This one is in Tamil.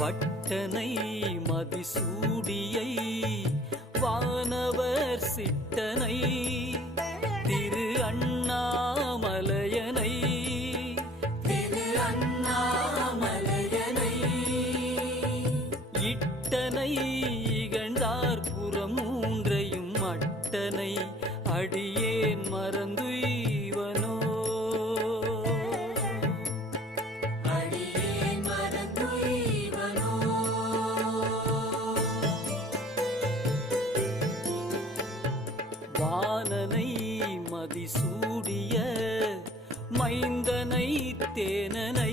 வட்டனை மதிசூடியை வானவர் சிட்டனை திரு அண்ணாமலையனை இட்டனை இகழ்ந்தார் புறம் மூன்றையும் அட்டனை அடியேன் மறந்துய்வனோ வானனை மதிசூடிய மைந்தனை தேனனை